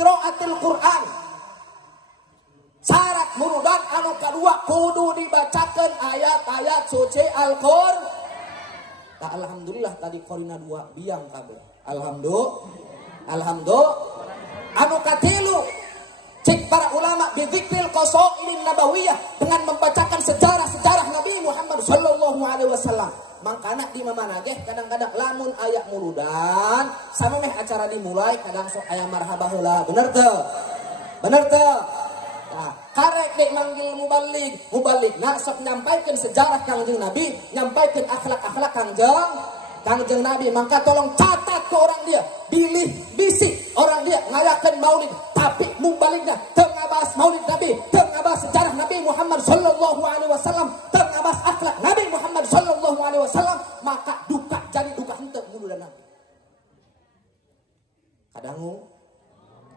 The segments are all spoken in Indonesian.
qiraatil Qur'an. Syarat murudan anu kadua kudu dibacakeun ayat-ayat suci Al-Qur'an. Nah, alhamdulillah tadi korina 2 biang kabeh. Alhamdulillah. Anu katilu cik para ulama bidzikril qasaidin nabawiyah dengan membacakan sejarah-sejarah Nabi Muhammad sallallahu alaihi wasallam. Mangkana di mana ge kadang-kadang lamun aya muludan sama meh acara dimulai kadang sok aya marhabah heula. Bener teu? Nah, karek dek manggil mubalik nah sok nyampaikeun sejarah Kangjeng Nabi, nyampaikeun akhlak-akhlak Kangjeng Nabi. Maka tolong catat ke orang dia, pilih bisik orang dia ngayakeun maulid, tapi mubalikna teu ngabahas maulid Nabi, teu ngabahas sejarah Nabi Muhammad sallallahu alaihi wasallam, teu ngabahas akhlak Nabi Muhammad sallallahu alaihi wasallam, maka duka jadi duka henteu muludan Nabi.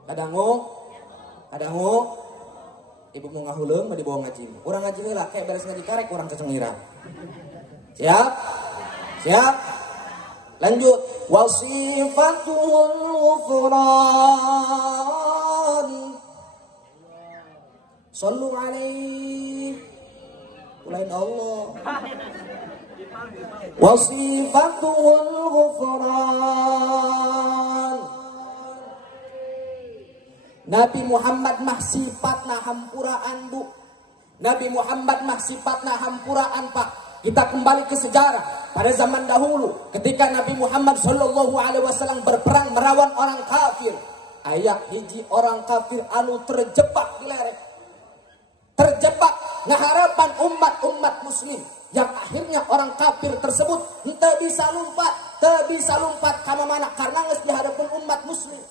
Kadangu ibu mau ngahuleung mah dibawa ngaji. Urang ngaji heula kayak beres ngaji karek urang cecengiran. Siap? Lanjut. Wasifatul ghufran. Shallu alaihi ulain Allah. Wasifatul ghufran. Nabi Muhammad mah sifatna hampuraan, Bu. Nabi Muhammad mah sifatna hampuraan, Pak. Kita kembali ke sejarah. Pada zaman dahulu ketika Nabi Muhammad sallallahu alaihi wasallam berperang melawan orang kafir, aya hiji orang kafir anu terjebak di lereng. Terjebak ngaharapan umat muslim yang akhirnya orang kafir tersebut teu bisa lumpat ka mana karena geus dihadapkeun umat muslim.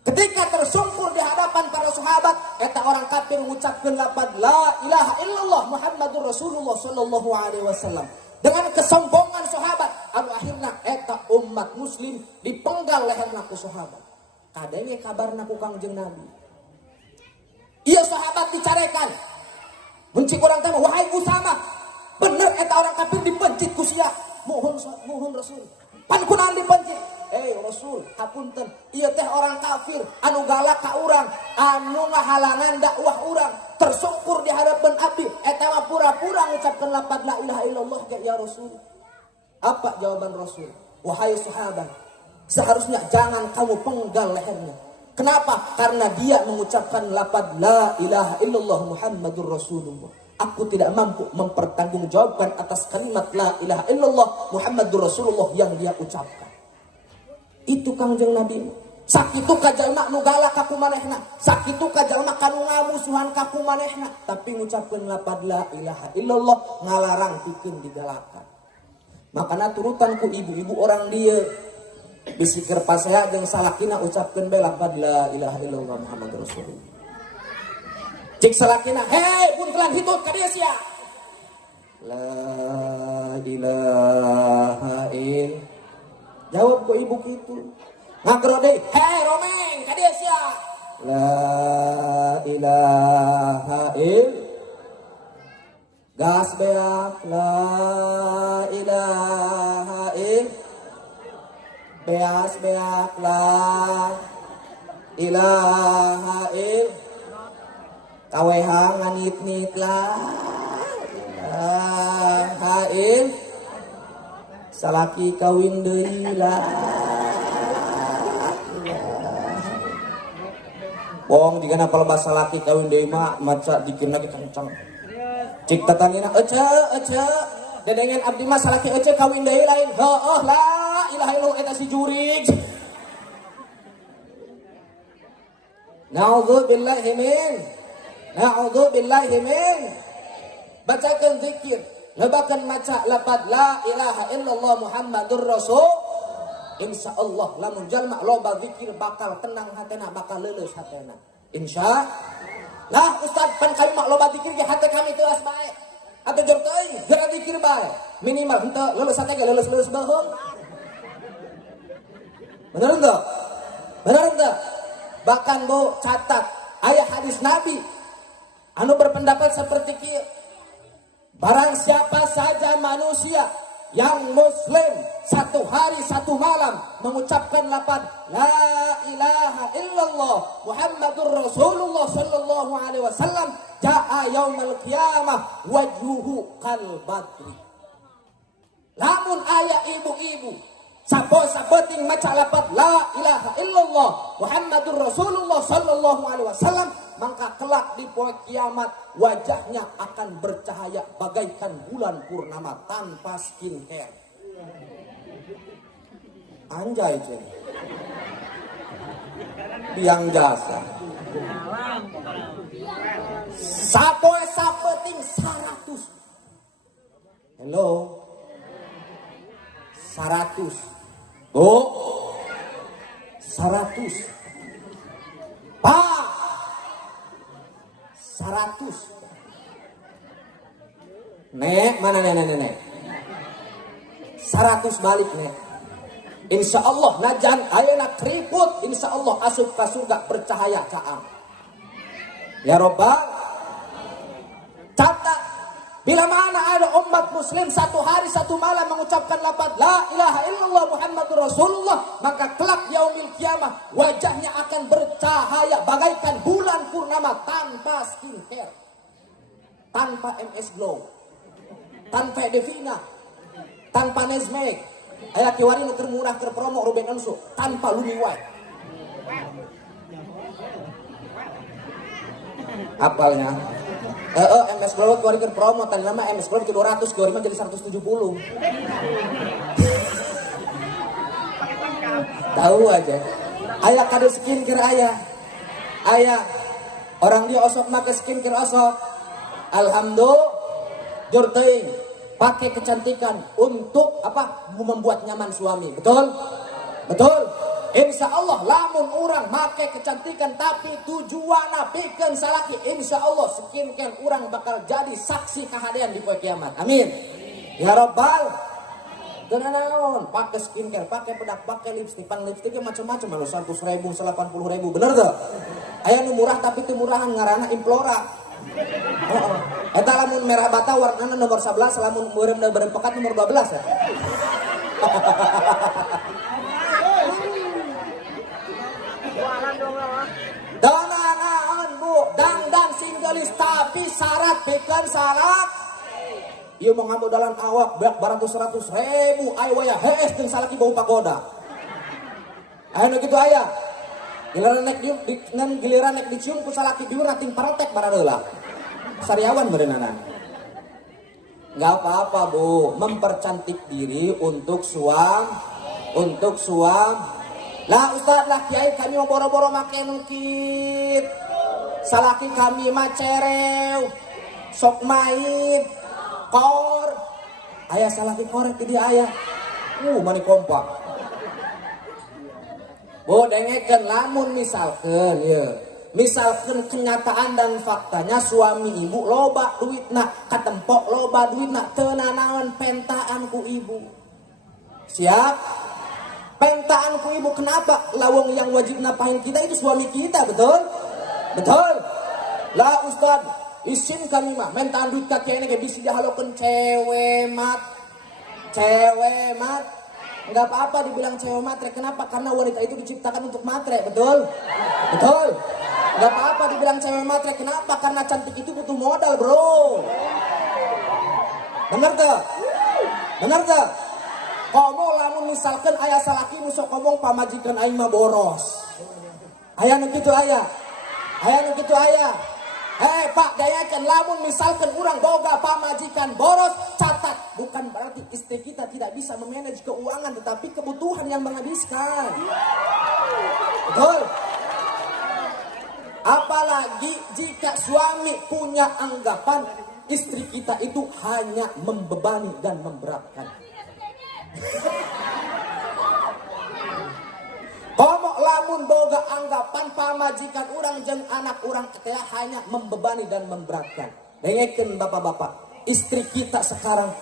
Ketika tersungkur di hadapan para sahabat, eta orang kafir mengucapkan lafaz la ilaha illallah Muhammadur Rasulullah sallallahu alaihi wasallam. Dengan kesombongan sahabat, anu akhirna eta umat muslim dipenggal leherna ku sahabat. Kadenge kabarna ku Kangjeng Nabi. Ieu sahabat dicarekan. Muncik urang teh wahai Usama, bener eta orang kafir dipencit ku sia. Mohon Rasul. Pan kunaon dipencit? Rasul, hapunten, ieu teh orang kafir anu galak ka urang, anu ngahalangan dakwah urang, tersungkur di hadapan abdi, eta mah pura-pura ngucapkeun lafaz la ilaha illallah ya Rasul. Apa jawaban Rasul? Wahai sahabat, seharusnya jangan kamu penggal lehernya. Kenapa? Karena dia mengucapkan lafaz la ilaha illallah Muhammadur Rasulullah. Aku tidak mampu mempertanggungjawabkan atas kalimat la ilaha illallah Muhammadur Rasulullah yang dia ucapkan. Itu Kangjeng Nabi. Sakitu ka jalma nu galak ka kumanehna, sakitu ka jalma kanu ngamusuhan ka kumanehna, tapi ngucapkeun lafaz la ilaha illallah ngalarang pikeun digalakan. Makana turutan ku ibu-ibu orang dia bisi keur pasea jeung salakina ucapkeun bae lafaz la ilaha illallah Muhammadur Rasulullah. Cik salakina, buntelan hitut ka dieu sia. La ilaha illallah. Jawab ku ibu kitu. Ngagrode, Romeng, ka dieu sia. La ilaha illallah. Gas beak, la ilaha illallah. Beas beak, la ilaha illallah. Kawehang nganit-nit, la ilaha illallah. Salaki kawin deui la. Wong digana palebas salaki kawin deui mah maca dikeun lagi kencang. Cik tatangina ece dedengan abdi mah salaki ece kawin deui lain. Heuh la ilaha illallah eta si jurig. Na'udzubillahi min. Bacakeun zikir. Lebakan maca lafaz la ilaha illallah Muhammadur Rasul. Insyaallah lamun jalma loba zikir bakal tenang hatena, bakal leuleus hatena. Insyaallah Ustaz pan kami mak loba zikir ge hate kami teu as bae. Atuh jor teuing geura zikir bae. Minimal henteu leuleus hate ge leuleus baheung. Bener enggak? Bahkan Bu catat aya hadis Nabi anu berpendapat seperti kieu. Barang siapa saja manusia yang muslim satu hari satu malam mengucapkan lafaz la ilaha illallah kal badri. Lamun aya ibu-ibu sapo-sapoting maca lafaz la ilaha illallah Muhammadur Rasulullah sallallahu alaihi wasallam, maka kelak di poe kiamat wajahnya akan bercahaya bagaikan bulan purnama tanpa skincare. Anjay ceng. Biang jasa. Sapoe-sapoting 100. Hello. 100. Bu. 100. Pak. 100. Nek, mana nenek? 100 balik nek. Insya Allah najan ayeuna keriput, insya Allah asup ka surga bercahaya caam. Ya Rabbal, catat bila mana ada umat muslim satu hari satu malam mengucapkan lafaz la ilaha illallah Muhammadur Rasulullah, maka kelak yaumil kiamah wajahnya akan bercahaya bagaikan bulan purnama tanpa skincare, tanpa MS Glow, tanpa Devina, tanpa Nesmek. Ayo kiwari nu termurah terpromo Ruben Onsu tanpa Lumi White. Apalnya? MS Glow kiwari terpromo tadi nama MS Glow ke 200, kiwari mah jadi 170. Tahu aja. Ayah kado skincare ayah. Ayah orang dia osok make skincare osok. Alhamdulillah jur teuing. Pakai kecantikan untuk apa? Membuat nyaman suami. Betul? Betul? Insya Allah lamun orang pakai kecantikan tapi tujuanna pikeun salaki, insya Allah skincare orang bakal jadi saksi kehadiran di poe kiamat. Amin. Ya Rabbal. Dan naon? Pakai skincare, pakai bedak, pakai lipstik, lipstiknya macam-macam, 100.000, 80.000, bener tuh? Aya nu murah tapi teu murahan ngaranna Implora. Eta lamun merah bata warnana nomor 11, lamun meureum berempekat nomor 12 ya. Dananaon Bu, dangdang singgelis tapi syarat pikeun syarat. Ieu mah ngamodalan awak beak 100.000 aya waya hees jeung salaki bau pagoda. Aya nu kitu aya. Giliran nek dicium ku salaki biur nating parotek baradeula. Sariawan berenana. Enggak apa-apa Bu, mempercantik diri untuk suam. Lah Ustaz lah Kiai kami mau boro-boro make nukit. Salaki kami mah cerew. Sok main. Kor. Aya salaki korek di dia aya. Mani kompak. Bu dengekeun lamun misalkeun kenyataan dan faktanya suami ibu loba duitna, katempok loba duitna, teu nanaon pentaan ku ibu. Siap? Pentaan ku ibu kenapa? Lawang yang wajib napahin kita itu suami kita, betul? Betul? Lah Ustaz, isin kami mah mentaan duit ka kieu ge bisi dihalokeun cewek mat. Enggak apa-apa dibilang cewek matre. Kenapa? Karena wanita itu diciptakan untuk matre. Betul? Betul? Enggak apa-apa dibilang cewek matre. Kenapa? Karena cantik itu butuh modal, bro. Bener tuh? Komo lamun misalkan ayah salaki musok ngomong pamajikan aing mah boros. Aya nu kitu aya. Pak dayakan lamun misalkan orang boga pamajikan boros, catat bukan berarti istri kita tidak bisa memanage keuangan, tetapi kebutuhan yang menghabiskan. Betul? Apalagi jika suami punya anggapan istri kita itu hanya membebani dan memberatkan. Komok lamun boga anggapan pamajikan orang jeung anak orang teh hanya membebani dan memberatkan. Dengekeun bapak-bapak, istri kita sekarang